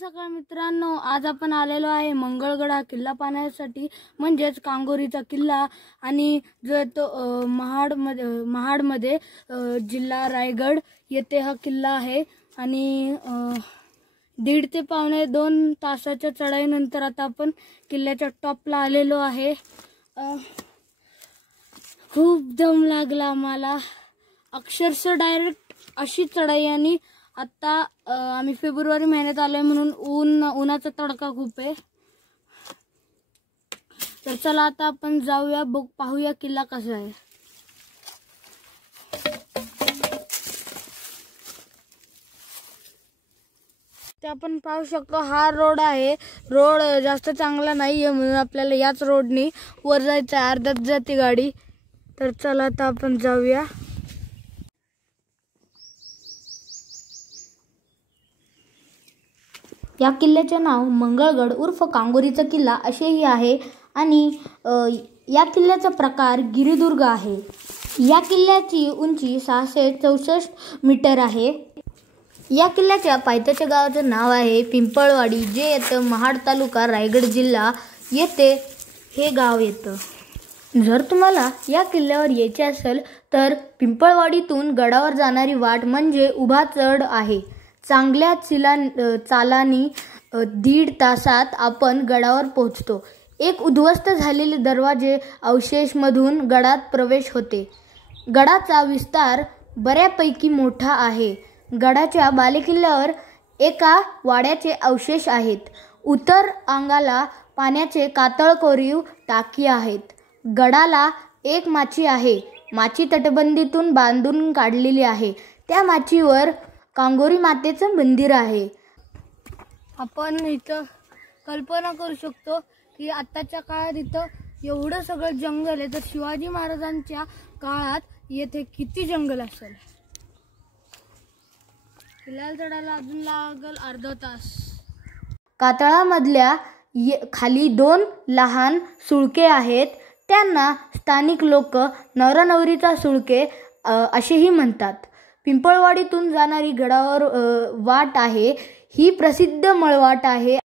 सकाळ मित्रांनो, आज आपण आलेलो आहे मंगळगड हा किल्ला पाहण्यासाठी, म्हणजेच कांगोरीचा किल्ला. आणि जो तो महाडमध्ये जिल्हा रायगड येथे हा किल्ला आहे. आणि 1.5 ते पावणे 2 तासाच्या चढाईनंतर आता आपण किल्ल्याच्या टॉपला आलेलो आहे. खूप दम लागला आम्हाला, अक्षरशः डायरेक्ट अशी चढाई. आणि आता आम्ही फेब्रुवारी महिन्यात आलोय म्हणून उन्हाचा तडका खूप आहे. तर चला आता आपण जाऊया, पाहूया किल्ला कसा आहे. ते आपण पाहू शकतो, हा रोड आहे. रोड जास्त चांगला नाही आहे म्हणून आपल्याला याच रोडनी वर जायचं आहे. अर्ध्यात जाते गाडी. तर चला आता आपण जाऊया. या किल्ल्याचे नाव मंगळगड उर्फ कांगोरीचा किल्ला असेही आहे. आणि या किल्ल्याचा प्रकार गिरिदुर्ग आहे. या किल्ल्याची उंची 664 मीटर आहे. या किल्ल्याच्या पायथ्याच्या गावाचं नाव आहे पिंपळवाडी, जे येतं महाड तालुका, रायगड जिल्हा येथे हे गाव येतं. जर तुम्हाला या किल्ल्यावर यायचे असेल तर पिंपळवाडीतून गडावर जाणारी वाट म्हणजे उभा चढ आहे. चांगल्या चालानी 1.5 तासात आपण गडावर पोहोचतो. एक उद्ध्वस्त झालेले दरवाजे अवशेष मधून गडात प्रवेश होते. गडाचा विस्तार बऱ्यापैकी मोठा आहे. गडाच्या बालेकिल्ल्यावर एका वाड्याचे अवशेष आहेत. उत्तर अंगाला पाण्याचे कातळ कोरीव टाकी आहेत. गडाला एक माची आहे. माची तटबंदीतून बांधून काढलेली आहे. त्या माचीवर कांगोरी मातेचं मंदिर आहे. आपण इथं कल्पना करू शकतो की आताच्या काळात इथं एवढं सगळं जंगल आहे, तर शिवाजी महाराजांच्या काळात येथे किती जंगल असेल. किल्ल्याला चढायला अजून लागल अर्धा तास. कातळामधल्या खाली 2 लहान सुळके आहेत. त्यांना स्थानिक लोक नवरा नवरीचा सुळके असेही म्हणतात. पिंपळवाडीतून जाणारी गडावर वाट आहे. ही प्रसिद्ध मळवाट आहे.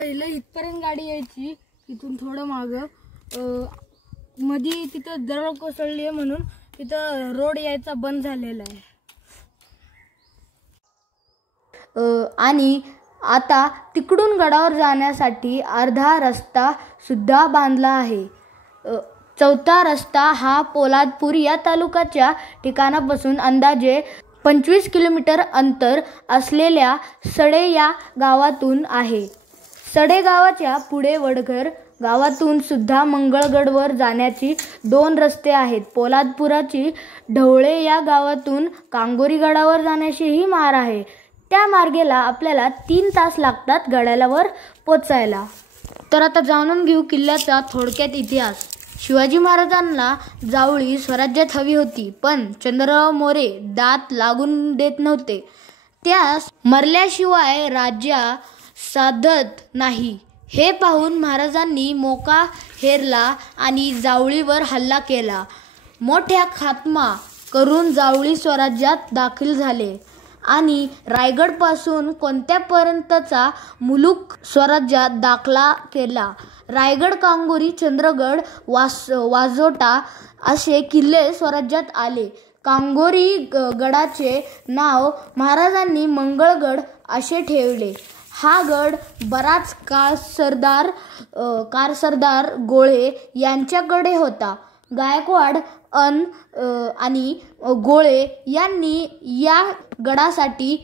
पहिले इथपर्यंत गाडी यायची, इथून थोडं मागं मध्ये तिथं दरड कोसळली आहे म्हणून तिथं रोड यायचा बंद झालेला आहे. आणि आता तिकडून गडावर जाण्यासाठी अर्धा रस्ता सुद्धा बांधला आहे. 4था रस्ता हा पोलादपूर या तालुक्याच्या ठिकाणापासून अंदाजे 25 किलोमीटर अंतर असलेल्या सडे या गावातून आहे. सडे गावाच्या पुढे वडघर गावातून सुद्धा मंगळगडवर जाण्याची 2 रस्ते आहेत. पोलादपुराची ढवळे या गावातून कांगोरी गडावर जाण्याचीही मार्ग आहे. त्या मार्गेला आपल्याला 3 तास लागतात गडावर पोचायला. तर आता जाणून घेऊ किल्ल्याचा थोडक्यात इतिहास. शिवाजी महाराजांना जावळी स्वराज्यात हवी होती, पण चंद्रराव मोरे दात लागून देत नव्हते. त्यास मरल्याशिवाय राज्य साधत नाही हे पाहून महाराजांनी मोका हेरला आणि जावळीवर हल्ला केला. मोठ्या खात्मा करून जावळी स्वराज्यात दाखल झाले आणि रायगडपासून कोणत्यापर्यंतचा मुलूक स्वराज्यात दाखला केला. रायगड, कांगोरी, चंद्रगड, वाजोटा असे किल्ले स्वराज्यात आले. कांगोरी गडाचे नाव महाराजांनी मंगळगड असे ठेवले. हा गड बराच काळ सरदार गोळे यांच्याकडे होता. गायकवाड आणि गोळे यांनी या गडासाठी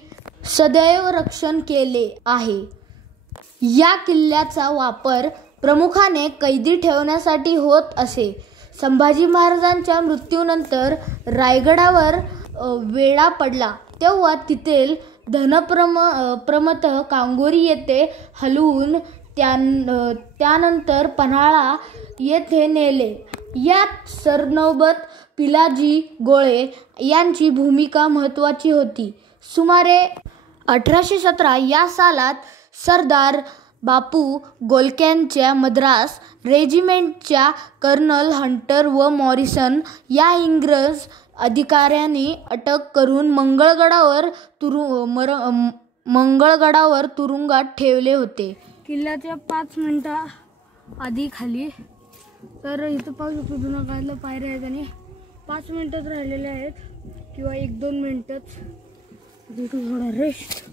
सदैव रक्षण केले आहे. या किल्ल्याचा वापर प्रमुखाने कैदी ठेवण्यासाठी होत असे. संभाजी महाराजांच्या मृत्यूनंतर रायगडावर वेढा पडला तेव्हा तेथील धनप्रमथ कांगोरी येथे हलवून त्यानंतर पन्हाळा येथे नेले. यात सरनौबत पिलाजी गोळे यांची भूमिका महत्त्वाची होती. सुमारे 1817 या सालात सरदार बापू गोलक्यांच्या मद्रास रेजिमेंटच्या कर्नल हंटर व मॉरिसन या इंग्रज अधिकाऱ्यांनी अटक करून मंगळगडावर मंगळगडावर तुरुंगात ठेवले होते. किल्ल्याच्या 5 मिनिटं आधी खाली तर इथं पाहू शकतो जुन्या काळातल्या पायऱ्या आहेत आणि 5 मिनिटच राहिलेले आहेत किंवा 1-2 मिनिटच. तिथून थोडा रेस्ट.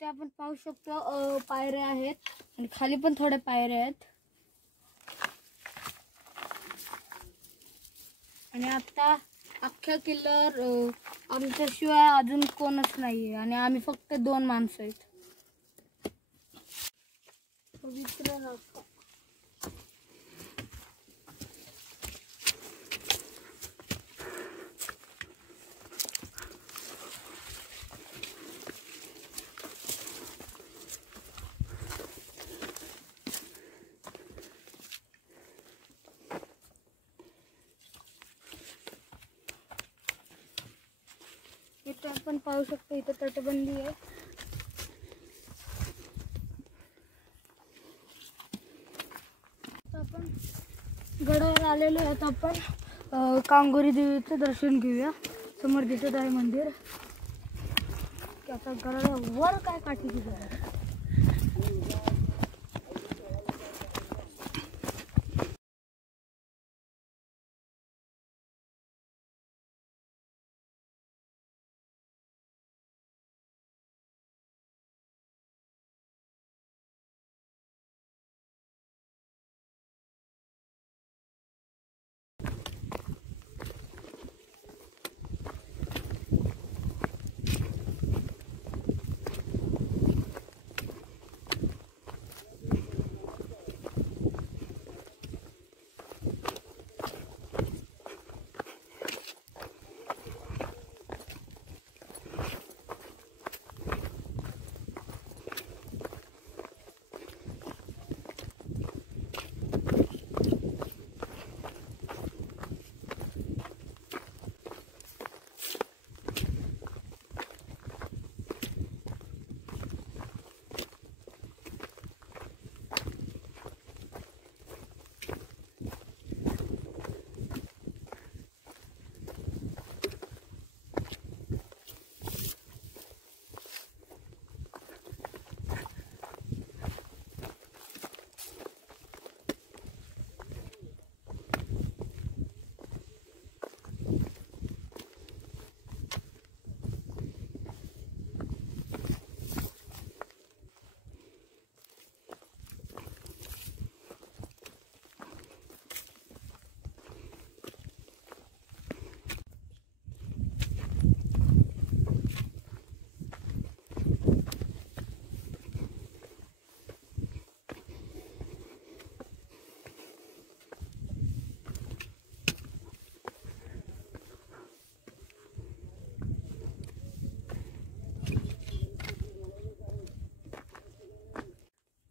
ते आपण पाहू शकतो पायऱ्या आहेत आणि खाली पण थोड्या पायऱ्या आहेत. आणि आता अख्ख्या किल्ल्यावर आमच्याशिवाय अजून कोणच नाहीये आणि आम्ही फक्त 2 माणसं आहेत. पवित्र रस्ता. इथे आपण पाहू शकतो इथे तटबंदी आहे. आपण गडावर आलेलो आहेत. आपण कांगोरी देवीचं दर्शन घेऊया. समोर दिसत आहे मंदिर. आता गडाला वर काय काठी दिसत आहे.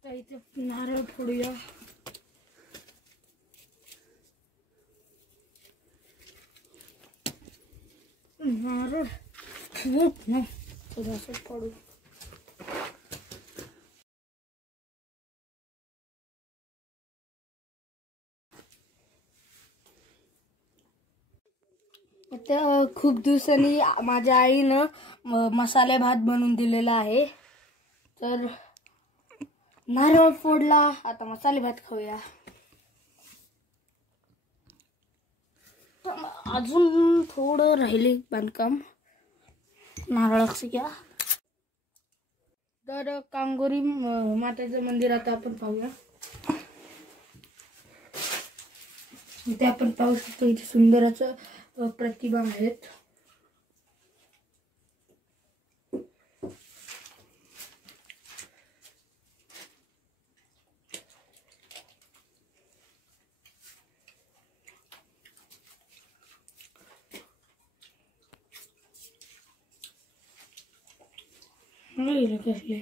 इथे नारळ फोडूया. नारळ खूप ना थोडासा फोडू. आता खूप दिवसांनी माझ्या आईनं मसाले भात बनवून दिलेला आहे. तर नारळ फोडला, आता मसाले भात खाऊया. अजून थोडं राहिले बांधकाम. नारळाचं घ्या. तर कांगोरी मातेचं मंदिर आता आपण पाहूया. इथे आपण पाहू शकतो, इथे सुंदर असं प्रतिमा आहेत. कसले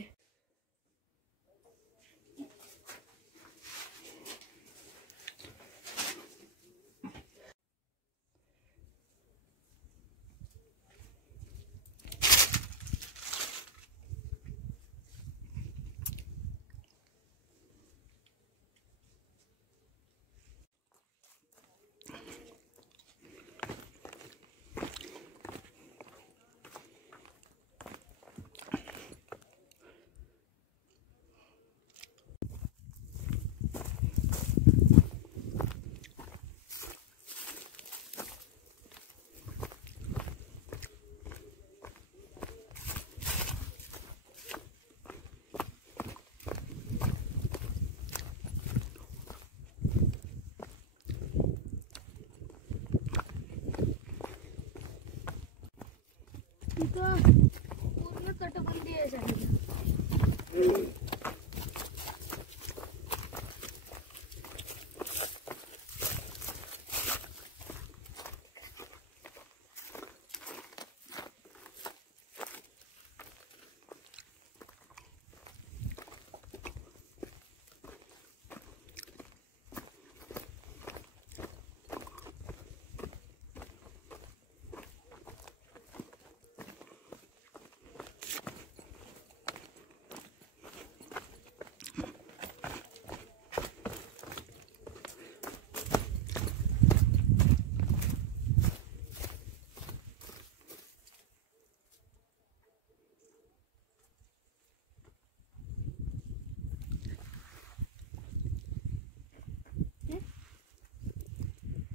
पूर्ण तटबंदी आहे साईडला.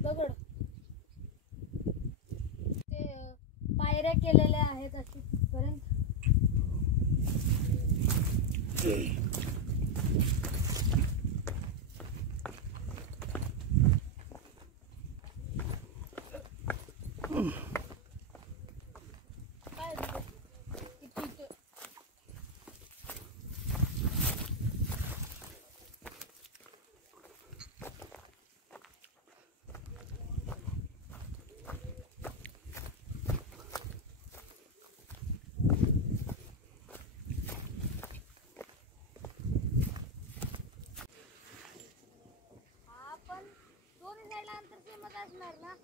दगड ते पायऱ्या केलेल्या आहेत अशी पर्यंत. असणार ना.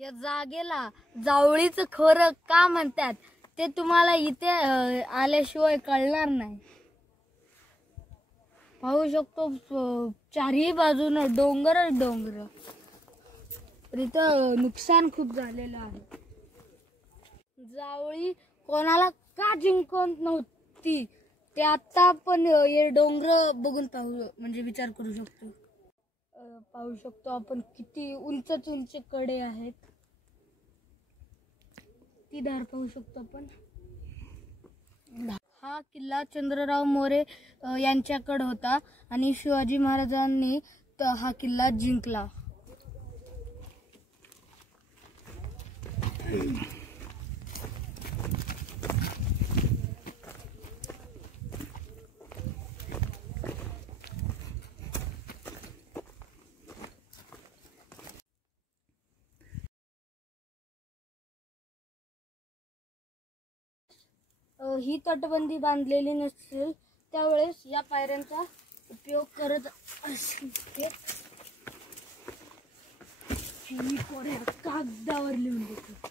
या जागेला जावळीचं खरं का म्हणतात ते तुम्हाला इथे आल्याशिवाय कळणार नाही. पाहू शकतो चारही बाजूनं डोंगरच डोंगर. इथं नुकसान खूप झालेलं आहे. जावळी कोणाला का जिंकत नव्हती ते आता आपण हे डोंगर बघून म्हणजे विचार करू शकतो. पाहू शकतो आपण किती उंच कडे आहेत. ती धार पाहू शकतो आपण. हा किल्ला चंद्रराव मोरे यांच्याकडे होता आणि शिवाजी महाराजांनी हा किल्ला जिंकला. ही तटबंदी बांधलेली नसेल त्यावेळेस या पायऱ्यांचा उपयोग करत असते. कागदावर लिहून देतो.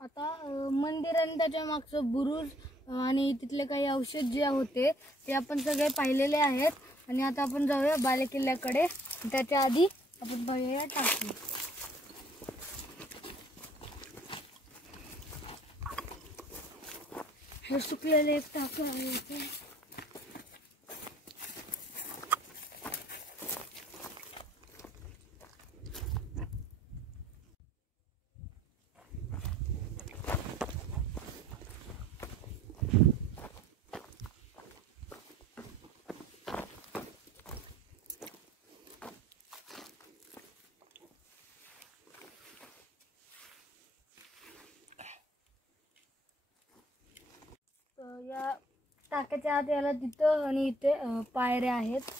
आता मंदिर आणि त्याच्या मागचं बुरुज आणि तिथले काही अवशेष जे होते ते आपण सगळे पाहिलेले आहेत. आणि आता आपण जाऊया बालेकिल्ल्याकडे. त्याच्या आधी आपण बघूया टाकी. हे सुकलेले एक टाकं आहे. या टाक्याच्या आत याला तिथं आणि इथे पायऱ्या आहेत.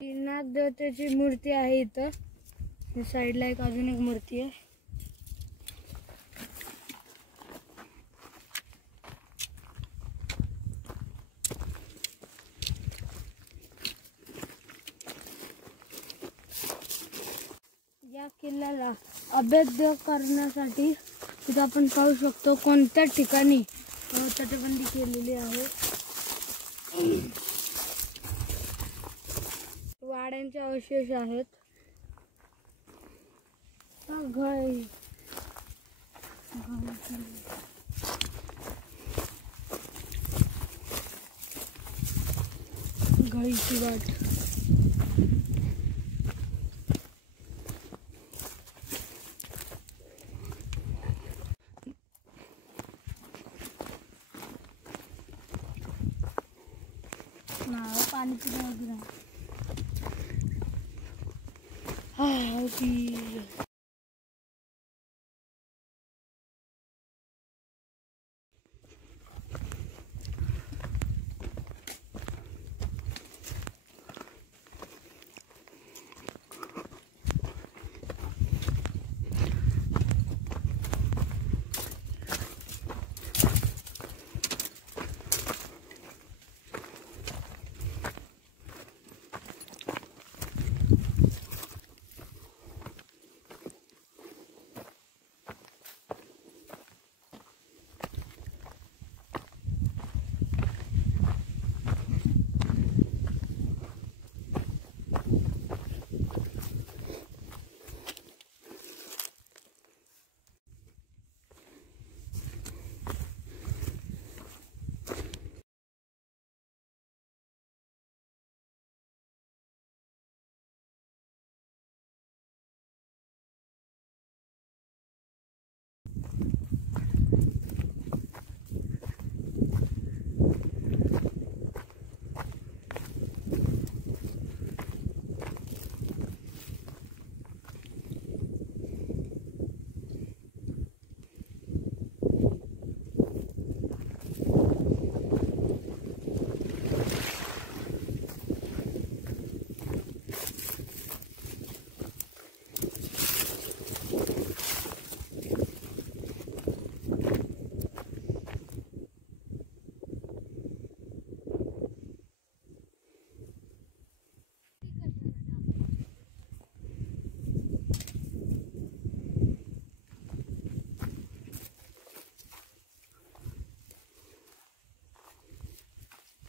नागदेवतेची मूर्ती आहे इथं. साईडला एक अजून एक मूर्ती आहे. या किल्ल्याला अभेद्य करण्यासाठी तिथं आपण पाहू शकतो कोणत्या ठिकाणी तटबंदी केलेली आहे. वाड्यांचे अवशेष आहेत. घळीची वाट. पाणी पिण्यावर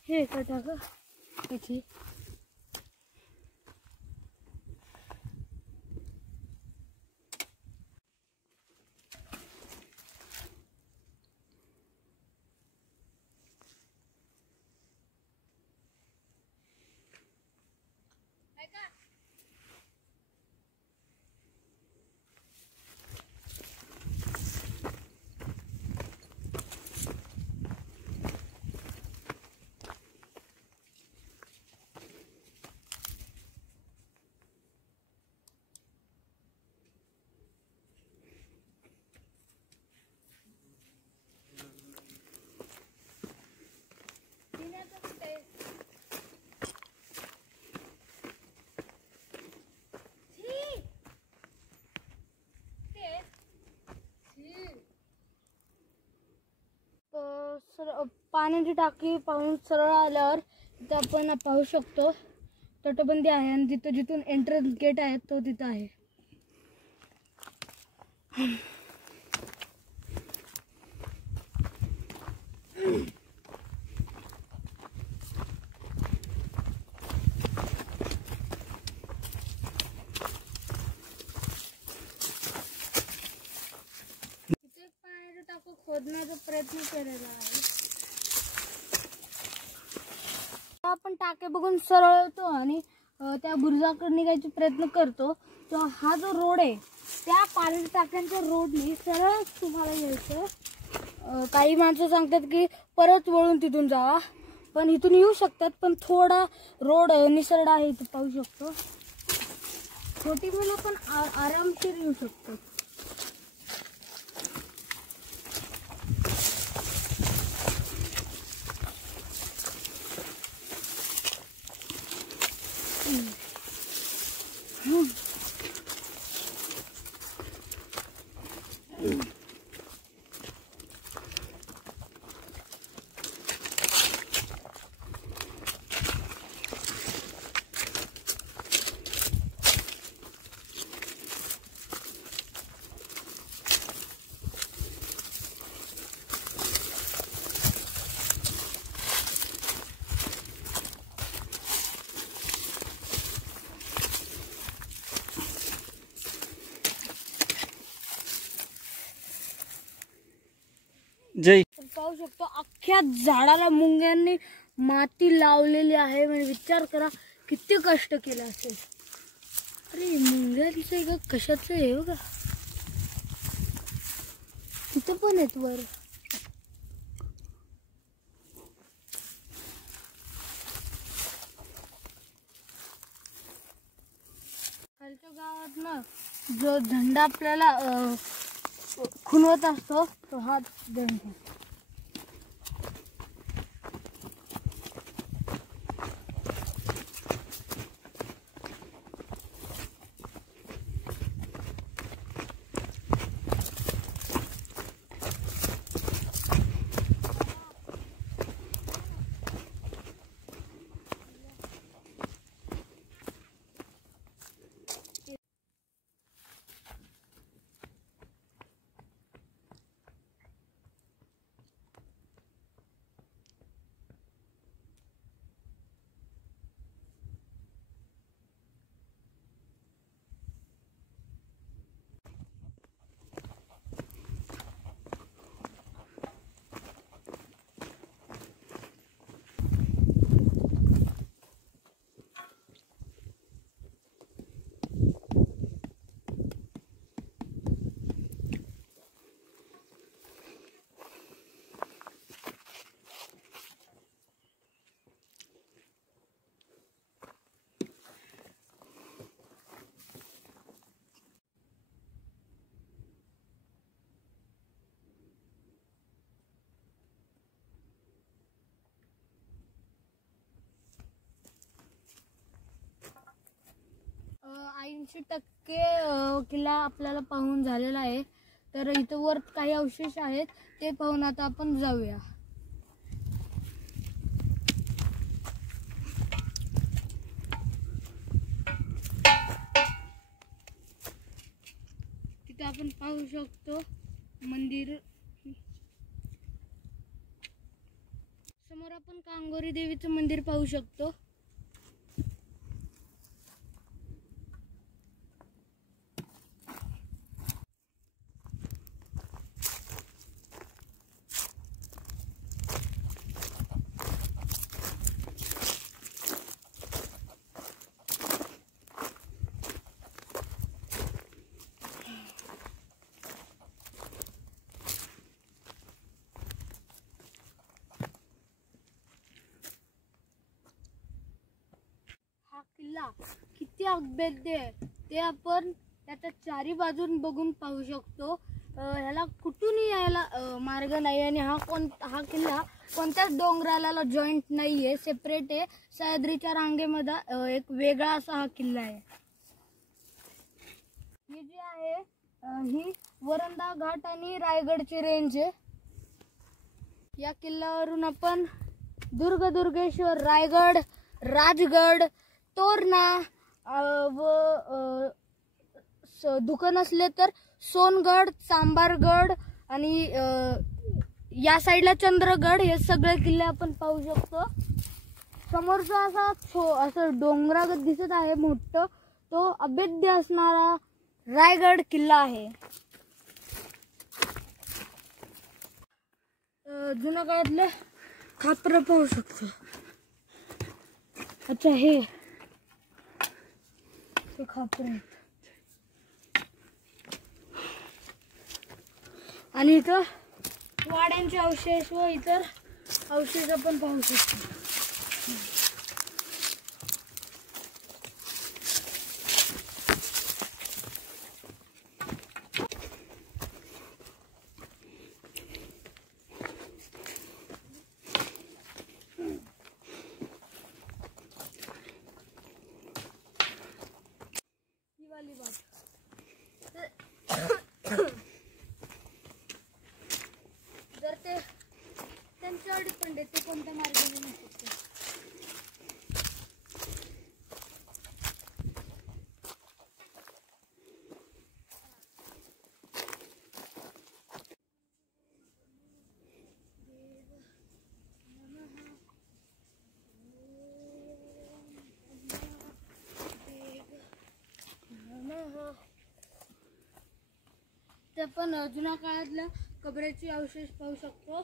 हे टाका इथे. पाण्याची टाकी पाहून सरळ आल्यावर तिथं आपण पाहू शकतो तटबंदी आहे आणि तिथं जिथून एंट्रन्स गेट आहे तो तिथं आहे. तिथे पाण्याची टाकी खोदण्याचा प्रयत्न केलेला आहे. आपण टाके बघून सरळ येतो आणि त्या बुरुजाकडे निघायचा प्रयत्न करतो. तो हा जो रोड आहे त्या पाण्याच्या टाक्यांच्या रोडने सरळ तुम्हाला यायचं. काही माणसं सांगतात की परत वळून तिथून जावा, पण इथून येऊ शकतात, पण थोडा रोड निसरडा आहे इथं पाहू शकतो. छोटी मुलं पण आरामशीर येऊ शकतात. जय पाहू शकतो अख्ख्या झाडाला मुंग्यांनी माती लावलेली आहे. म्हणजे विचार करा किती कष्ट केलं असेल. अरे मुंग्यांचं का कशाचं आहे बघा, तिथं पण आहेत वर. खालच्या गावात ना जो झेंडा आपल्याला खुणवत असतो तो हा झेंडा. 80% किल्ला आपल्याला पाहून झालेला आहे. तर इथं वर काही अवशेष आहेत ते पाहून आता आपण जाऊया. तिथे आपण पाहू शकतो मंदिर. समोर आपण कांगोरी देवीचं मंदिर पाहू शकतो. हा किल्ला किती अभेद्य आहे ते आपण त्याच्या चारी बाजून बघून पाहू शकतो. ह्याला कुठूनही यायला मार्ग नाही आणि हा किल्ला कोणत्याच डोंगराला जॉईंट नाही आहे, सेपरेट आहे. सह्याद्रीच्या रांगेमध्ये एक वेगळा असा हा किल्ला आहे. ही जी आहे ही वरंदा घाट आणि रायगडची रेंज आहे. या किल्ल्यावरून आपण दुर्गेश्वर, रायगड, राजगड, तोरणा व दुकान असले तर सोनगड, चांबारगड आणि या साईडला चंद्रगड हे सगळे किल्ले आपण पाहू शकतो. समोरचा असं डोंगरागत दिसत आहे मोठं, तो अभेद्य असणारा रायगड किल्ला आहे. जुन्या काळातले खापर पाहू शकतो. अच्छा हे खापर आहेत आणि इथं वाड्यांचे अवशेष व इतर अवशेष आपण पाहू शकतो. जर ते त्यांच्यावर डिपेंड आहे ते कोणत्या मार्गाने नेऊ शकते. ते आपण जुन्या काळातल्या कबरेचे अवशेष पाहू शकतो.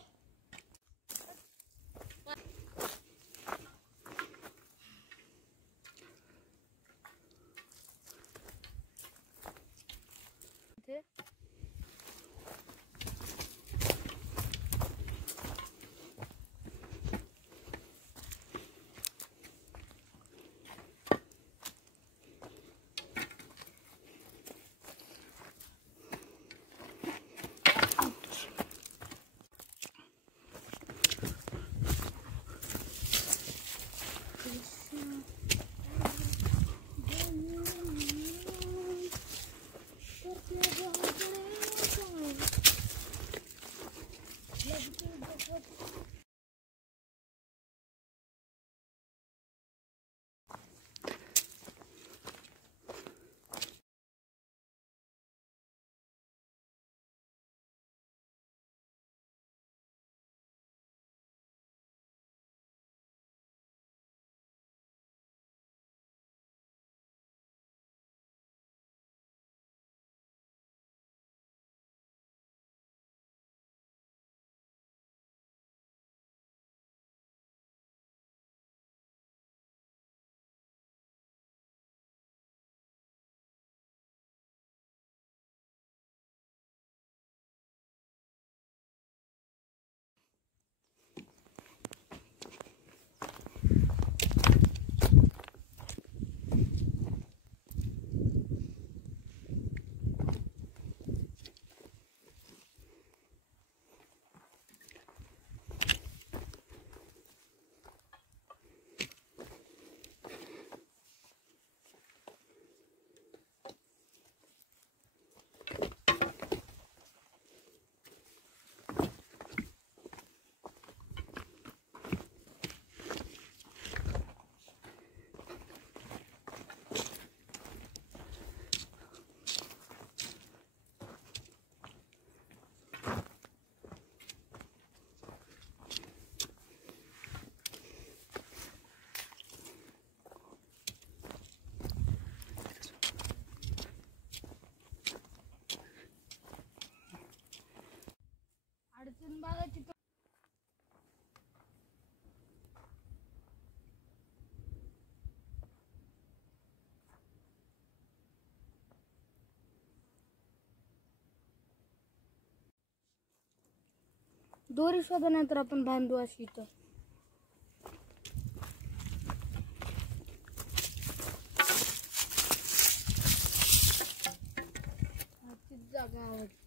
दोरी शोधण्यानंतर आपण बांधू अशी इथं जागा आवडते.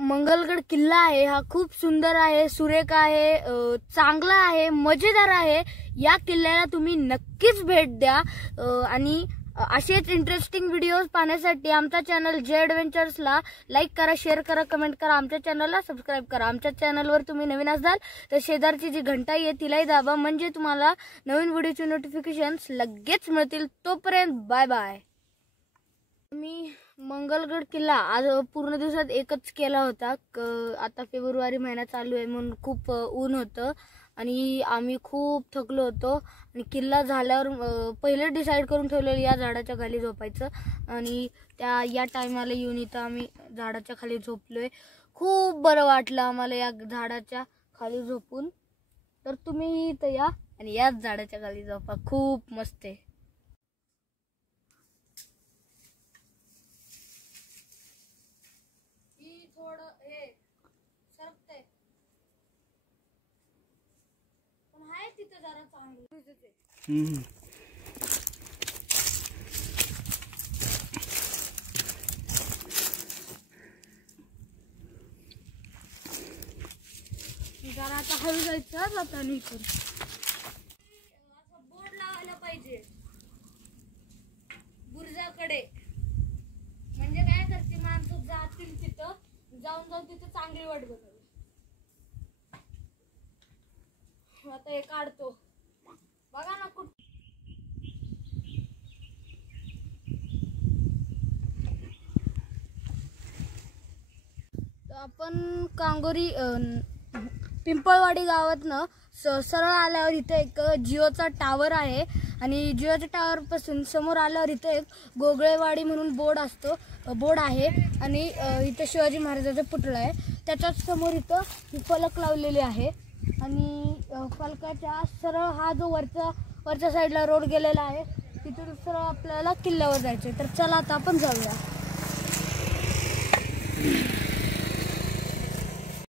मंगलगड किल्ला आहे हा खूप सुंदर आहे, सुरेख आहे, चांगला आहे, मजेदार आहे. या किल्ल्याला तुम्ही नक्कीच भेट द्या आणि असेच इंटरेस्टिंग व्हिडिओज पाहण्यासाठी आमचा चॅनल जे ॲडव्हेंचर्सला लाईक करा, शेअर करा, कमेंट करा. आमच्या चॅनलला सबस्क्राईब करा. आमच्या चॅनलवर तुम्ही नवीन असाल तर शेजारची जी घंटा आहे तिलाही दाबा, म्हणजे तुम्हाला नवीन व्हिडिओचे नोटिफिकेशन्स लगेच मिळतील. तोपर्यंत बाय बाय. मी मंगलगड किल्ला आज पूर्ण दिवसात एकच केला होता. आता फेब्रुवारी महिना चालू आहे म्हणून खूप ऊन होतं आणि आम्ही खूप थकलो होतो. आणि किल्ला झाल्यावर पहिले डिसाईड करून ठेवलेलं या झाडाच्या खाली झोपायचं आणि या टायमाला येऊन इथं आम्ही झाडाच्या खाली झोपलोय. खूप बरं वाटलं आम्हाला या झाडाच्या खाली झोपून. तर तुम्ही इथं या आणि याच झाडाच्या खाली झोपा. खूप मस्त आहे. थोडं हे सरकतंय पण आहे तिथं जरा चांगलं. जरा आता हळू जायचं आता नाही करू. असं बोर्ड लावायला पाहिजे बुरजाकडे, म्हणजे काय करते माणसं जातील तिथं जाऊन तिथं चांगली वाट बघावी. आता हे काढतो बघा ना आपण कांगोरी पिंपळवाडी गावातनं सरळ आल्यावर इथे एक जिओचा टावर आहे आणि जिओच्या टावरपासून समोर आल्यावर इथे एक गोगळेवाडी म्हणून बोर्ड आहे आणि इथे शिवाजी महाराजाचा पुतळा आहे. त्याच्याच समोर इथं फलक लावलेले आहे आणि फलकाच्या सरळ हा जो वरच्या साईडला रोड गेलेला आहे तिथून सरळ आपल्याला किल्ल्यावर जायचं. तर चला आता आपण जाऊया.